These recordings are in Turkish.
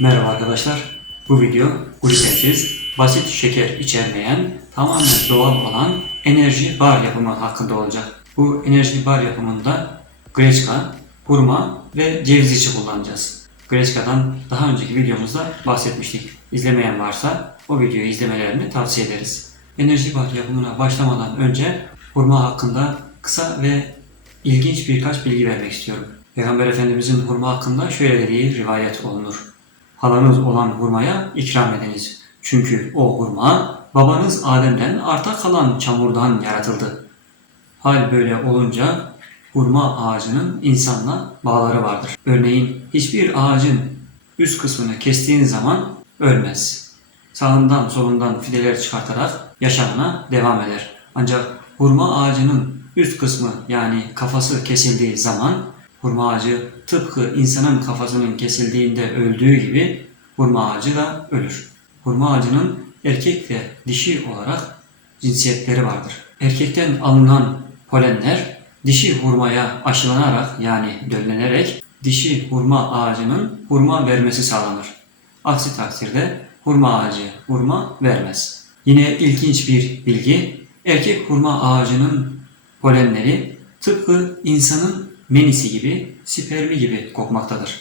Merhaba arkadaşlar. Bu video glutensiz, basit şeker içermeyen, tamamen doğal olan enerji bar yapımı hakkında olacak. Bu enerji bar yapımında greçka, hurma ve ceviz içi kullanacağız. Greçkadan daha önceki videomuzda bahsetmiştik. İzlemeyen varsa o videoyu izlemelerini tavsiye ederiz. Enerji bar yapımına başlamadan önce hurma hakkında kısa ve ilginç birkaç bilgi vermek istiyorum. Peygamber Efendimizin hurma hakkında şöyle dediği rivayet olunur. Halanız olan hurmaya ikram ediniz. Çünkü o hurma babanız Adem'den arta kalan çamurdan yaratıldı. Hal böyle olunca hurma ağacının insanla bağları vardır. Örneğin hiçbir ağacın üst kısmını kestiğin zaman ölmez. Sağından solundan fideler çıkartarak yaşamına devam eder. Ancak hurma ağacının üst kısmı yani kafası kesildiği zaman hurma ağacı tıpkı insanın kafasının kesildiğinde öldüğü gibi hurma ağacı da ölür. Hurma ağacının erkek ve dişi olarak cinsiyetleri vardır. Erkekten alınan polenler dişi hurmaya aşılanarak yani döllenerek dişi hurma ağacının hurma vermesi sağlanır. Aksi takdirde hurma ağacı hurma vermez. Yine ilginç bir bilgi, erkek hurma ağacının polenleri tıpkı insanın menisi gibi, spermi gibi kokmaktadır.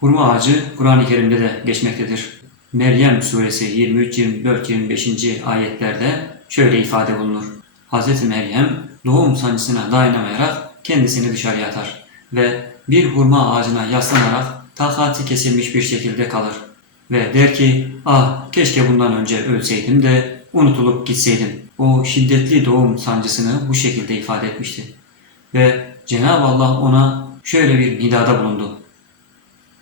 Hurma ağacı Kur'an-ı Kerim'de de geçmektedir. Meryem suresi 23, 24, 25. ayetlerde şöyle ifade bulunur. Hz. Meryem doğum sancısına dayanamayarak kendisini dışarıya atar ve bir hurma ağacına yaslanarak takati kesilmiş bir şekilde kalır. Ve der ki, ah keşke bundan önce ölseydim de unutulup gitseydim. O şiddetli doğum sancısını bu şekilde ifade etmişti. Ve Cenab-ı Allah ona şöyle bir nidada bulundu.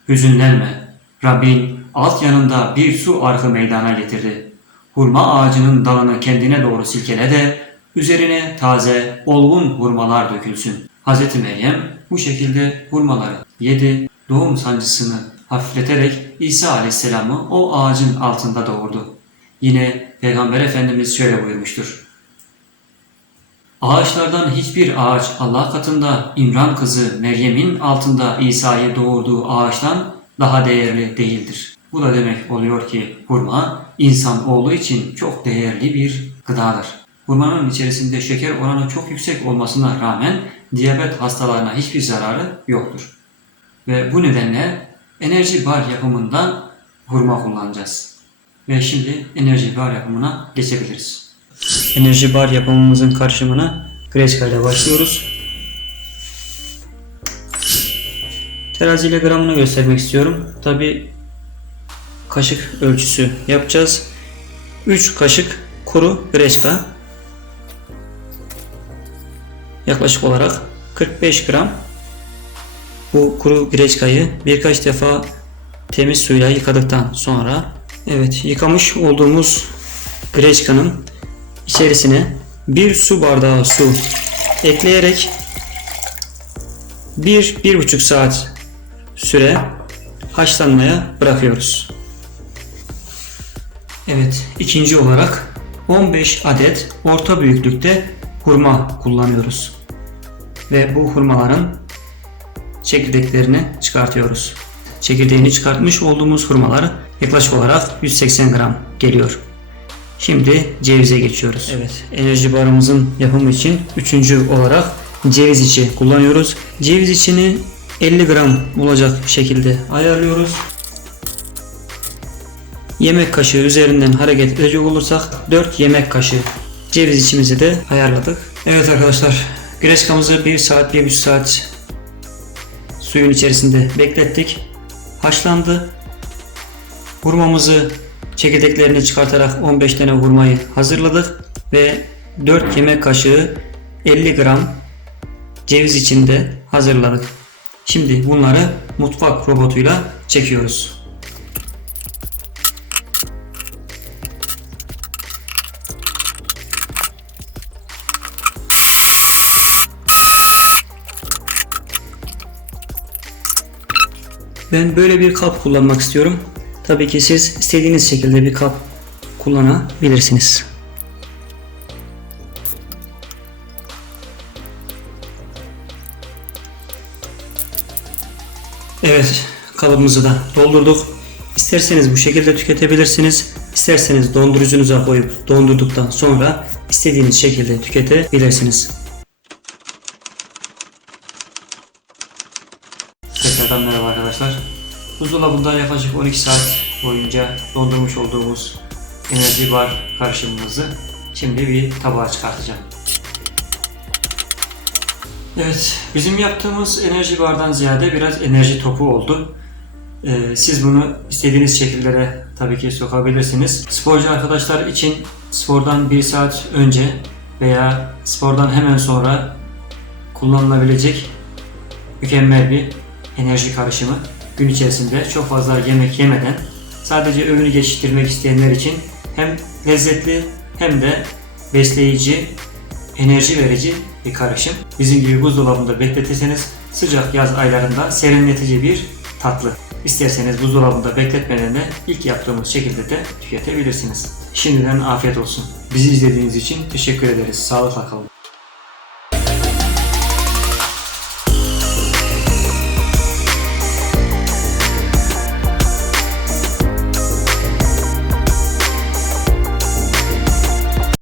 Hüzünlenme. Rabbin alt yanında bir su arkı meydana getirdi. Hurma ağacının dalını kendine doğru silkele de üzerine taze, olgun hurmalar dökülsün. Hz. Meryem bu şekilde hurmaları yedi, doğum sancısını hafifleterek İsa Aleyhisselam'ı o ağacın altında doğurdu. Yine Peygamber Efendimiz şöyle buyurmuştur. Ağaçlardan hiçbir ağaç Allah katında İmran kızı Meryem'in altında İsa'yı doğurduğu ağaçtan daha değerli değildir. Bu da demek oluyor ki hurma insan oğlu için çok değerli bir gıdadır. Hurmanın içerisinde şeker oranı çok yüksek olmasına rağmen diyabet hastalarına hiçbir zararı yoktur. Ve bu nedenle enerji bar yapımında hurma kullanacağız. Ve şimdi enerji bar yapımına geçebiliriz. Enerji bar yapımımızın karışımına greçka ile başlıyoruz. Terazi ile gramını göstermek istiyorum. Tabi kaşık ölçüsü yapacağız. 3 kaşık kuru greçka. Yaklaşık olarak 45 gram bu kuru greçkayı birkaç defa temiz suyla yıkadıktan sonra evet yıkamış olduğumuz greçkanın içerisine bir su bardağı su ekleyerek bir, bir buçuk saat süre haşlanmaya bırakıyoruz. Evet, ikinci olarak 15 adet orta büyüklükte hurma kullanıyoruz. Ve bu hurmaların çekirdeklerini çıkartıyoruz. Çekirdeğini çıkartmış olduğumuz hurmalar yaklaşık olarak 180 gram geliyor. Şimdi cevize geçiyoruz. Evet, enerji barımızın yapımı için üçüncü olarak ceviz içi kullanıyoruz. Ceviz içini 50 gram olacak şekilde ayarlıyoruz. Yemek kaşığı üzerinden hareket edecek olursak 4 yemek kaşığı ceviz içimizi de ayarladık. Evet arkadaşlar, greçkamızı 1 saat 1,5 saat suyun içerisinde beklettik. Haşlandı. Hurmamızı çekirdeklerini çıkartarak 15 tane hurmayı hazırladık ve 4 yemek kaşığı 50 gram ceviz içinde hazırladık. Şimdi bunları mutfak robotuyla çekiyoruz. Ben böyle bir kap kullanmak istiyorum. Tabii ki siz istediğiniz şekilde bir kap kullanabilirsiniz. Evet, kabımızı da doldurduk. İsterseniz bu şekilde tüketebilirsiniz. İsterseniz dondurucunuza koyup dondurduktan sonra istediğiniz şekilde tüketebilirsiniz. Tekrardan merhaba arkadaşlar. Buzdolabında yaklaşık 12 saat boyunca dondurmuş olduğumuz enerji bar karışımımızı şimdi bir tabağa çıkartacağım. Evet, bizim yaptığımız enerji bardan ziyade biraz enerji topu oldu. Ee, siz bunu istediğiniz şekillere tabii ki sokabilirsiniz. Sporcu arkadaşlar için spordan 1 saat önce veya spordan hemen sonra kullanılabilecek mükemmel bir enerji karışımı. Gün içerisinde çok fazla yemek yemeden sadece ömrü geçiştirmek isteyenler için hem lezzetli hem de besleyici, enerji verici bir karışım. Bizim gibi buzdolabında bekletirseniz sıcak yaz aylarında serinletici bir tatlı. İsterseniz buzdolabında bekletmeden de ilk yaptığımız şekilde de tüketebilirsiniz. Şimdiden afiyet olsun. Bizi izlediğiniz için teşekkür ederiz. Sağlıkla kalın.